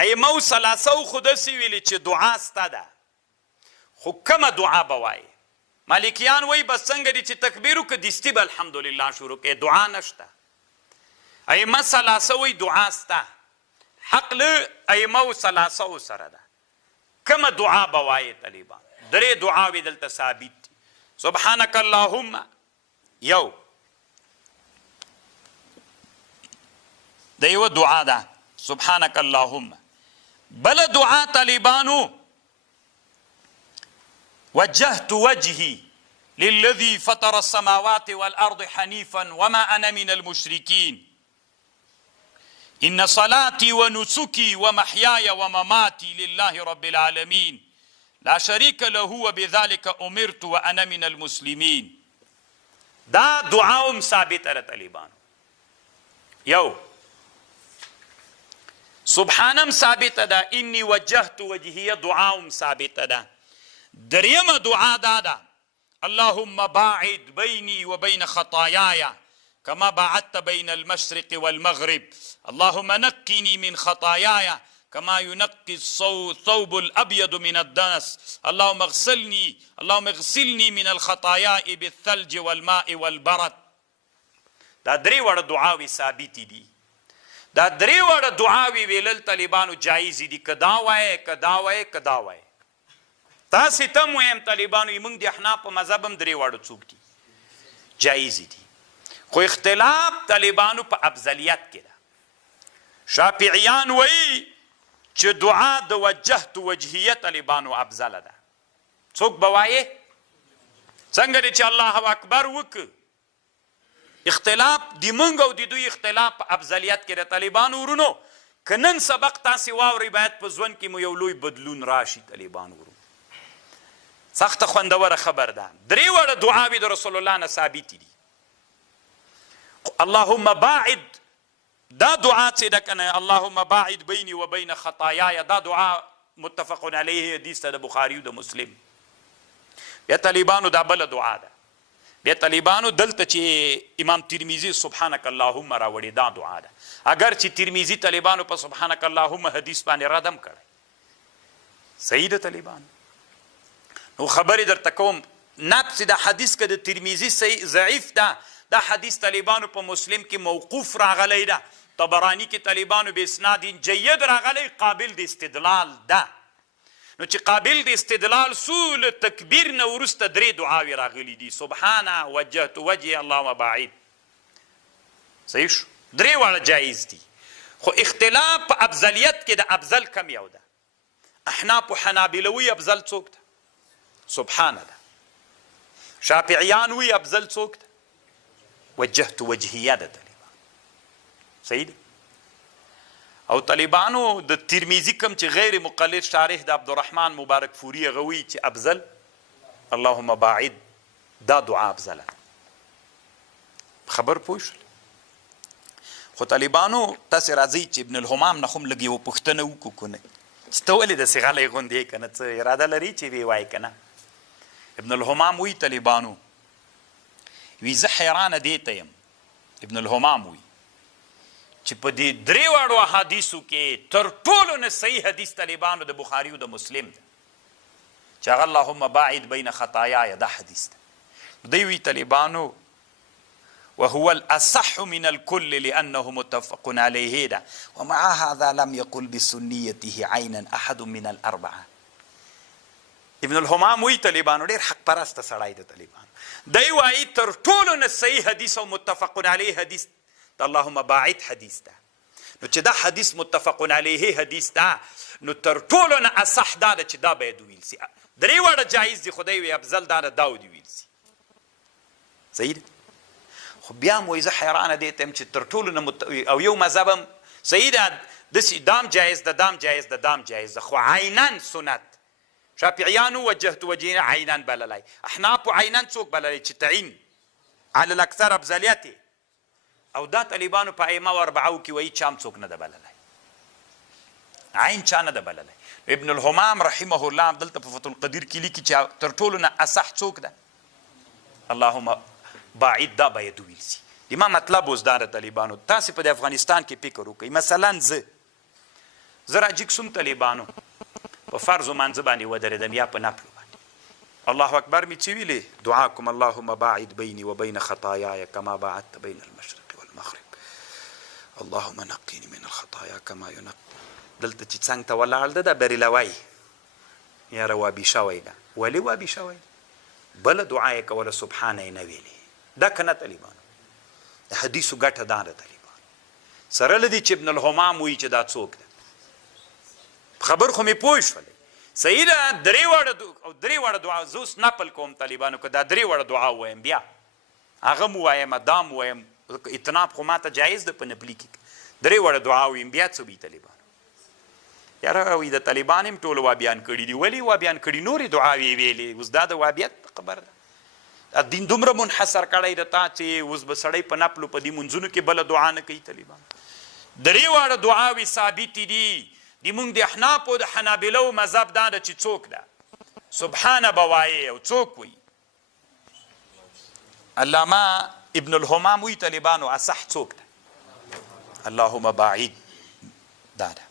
ائمه ثلاثه خو داسې ویلي چې دعا سته ده، خو کومه دعا به وایي؟ مالکیان وایي بس څنګه دي چې تکبیر وکړه دستي به الحمدلله شروع کړې، دعا نشته. ائمه ثلاثه وایي دعا سته، حق له ائمه ثلاثه سره ده. کومه دعا به وایي طالبان؟ درې دعاوې دلته ثابت دي. سبحانک اللهم یو د یوه دعا ده، سبحانک اللهم. بل دعا طالبانو وجهت وجهي للذي فطر السماوات والأرض حنيفا وما أنا من المشركين إن صلاتي ونسكي ومحياي ومماتي لله رب العالمين لا شريك له وبذلك أمرت وأنا من المسلمين. دا دعاهم ثابته ده طالبانو. یو سبحانم ثابته ده، إني وجهت وجهي دعاهم ثابته ده. دریم دعا دادا اللهم باعد بيني وبين خطاياي كما باعدت بين المشرق والمغرب اللهم نقني من خطاياي كما ينقي الثوب الأبيض من الدنس اللهم اغسلني من الخطايا بالثلج والماء والبرد. دا درې وړه دعاوې ثابتې دي. دا درې وړه دعاوې ویلل طالبانو جایز دي، که دا وایې که دا وایې که دا وایې. تاسې ته م ویم طالبانو موږ د احناف په مذهب هم درې واړه څوک دي جایز دي، خو اختلاف طالبانو په افضلیت کې ده. شافعیان وایي چې دعا د وجهت وجهیه طالبانو افضله ده. څوک به وایې څنګه دی چې الله اکبر وکړه. اختلاف د موږ او د دوی اختلاف په افضلیت کې ده طالبانو. ورونو که نن سبق تاسې واورئ باید په ژوند کې مو یو لوی بدلون راشي طالبانو. ورونو سخته خوندوره خبر ده. درې وړه دعاوې د رسول الله نه ثابتې دي. اللهم باعد دا دعا چې ده کنه اللهم باعد بیني و بین خطایای، دا دعا متفق علیه حدیث ته د بخاري او د مسلم. بیا طالبانو دا بله دعا ده. بیا طالبانو دلته چې امام ترمیزی سبحانک اللهم راوړي دا دعا ده. اگر چې ترمیزی طالبانو په سبحانک اللهم حدیث باندې ردم کړی. صحیح ده طالبانو. نو خبرې درته کوم نفس دا حدیث که د ترمیزی صحیح ضعیف ده، دا حدیث طالبانو په مسلم کې موقوف راغلی ده، طبرانی کې طالبانو به اسناد جید راغلی، قابل د استدلال ده. نو چې قابل د استدلال سو له تکبیر نه وروسته درې دعاوې راغلي دي. سبحانه وجهت وجهي اللهم باعد. صحیح شو؟ درې واړه جایز دي، خو اختلاف په افضلیت کې د افضل کم یو ده. احناف و حنابله وی افضل څوک ده؟ سبحانه ده. شافعیان وی افضل څوک ده؟ وجهت وجهیه ده طالبان. صحیح ده؟ او طالبانو د ترمیزی کم چې غیر مقلد شارح د عبدالرحمن مبارک فوری هغه وی چې افضل اللهم باعد، دا دعا افضله. خبر پوه شول؟ خو طالبانو تاسې راځئ چې ابن الحمام نه خو هم لږ یوه پوښتنه وکړو که نه چې ته ولې داسې غلی غوندې که نه څه اراده لري چې ویې وایې که نه. ابن الحمام وی طالبانو وی زه حیرانه دې ته یم. ابن الحمام وی چې په دې درې واړو احادیثو کې تر ټولو نه صحیح حدیث طالبانو د بخاري او د مسلم ده چې هغه اللهم باعد بین خطایای، دا حدیث ده. دوی وی طالبانو وهو الأصح من الكل لأنه متفق عليه ده ومع هذا لم يقل بسنيته عينا أحد من الأربعة. ابن الحمام وی طالبانو ډېر حق پرسته سړی ده طالبانو. دی وایي تر ټولو نه صحیح حدیث او متفق علیه حدیث د اللهم باعد حدیث ده. نو چې دا حدیث متفق علیه حدیث ده نو تر ټولو نه اصح دا ده چې دا باید ویل سي. درې واړه جایز دي، خدای وی افضل دا ده دا ویل سي. صحیح ده؟ خو بیا هم وایي زه حیرانه دې ته یم چې تر ټولو نه او یو مذهب هم صحیح ده داسې دام جایز ده دام جایز ده دام جایز ده، خو عیناً سنت. شافعیانو وجهت وجهیه عیناً بللی، احنافو عیناً څوک بللی چې تعین علی الاکثر افضلیت، او دا طالبانو په ائمه و اربعو کې وایي چا هم څوک نه ده بللی، عین چا نه ده بللی. ابن الحمام رحمه الله دلته په فتح القدیر کې لیکي چې تر ټولو نه اصح څوک ده؟ اللهم باعد، دا باید ویل سي. د ما مطلب اوس دا ده طالبانو، تاسې په د افغانستان کې فکر وکړئ. مثلا زه راجګ سوم طالبانو په فرض مانځه باندې ودرېدم یا په نفلو باندې الله اکبر مې چې ویلې دعاکم اللهم باعد بیني وبین خطایای کما باعدت بین المشرق والمغرب اللهم نقیني من الخطایا کما ینقی دلته چې څنګ ته ولاړ ده دا بریلوی یاره وابي شوی ده ولې وابي شوی ده بله دعا یې کوله سبحانه یې نه ویلې دا که نه طالبانو د حدیثو ګټه دا ده طالبانو سره له دې چې ابن الحمام وایي چې دا څوک ده خبر خو مې پوه شولې صحیح ده درې واړه دعا زه اوس نپل کوم طالبانو که دا درې واړه دعا ووایم بیا هغه م ووایم دا م ووایم اتناب خو ماته جایز ده په نپلي کې درې واړه دعا ویم بیا څه وي طالبانو یاره وي د طالبان هم ټول وابیان کړي دي ولې وابیان کړي نورې دعاوې ویلې اوس دا د وابیت خبر ده دین دومره منحصر کړی د تا چې اوس به سړی په نپلو په دې منځونو کې بله دعا نه کوي طالبان درې واړه دعاوې ثابتې دي د مونږ د احنافو د حنابلو مذهب دا ده چې څوک ده سبحانه به وایې او څوک وایي علامه ابن الحمام وایي طالبانو اصح څوک ده اللهم باعد دا ده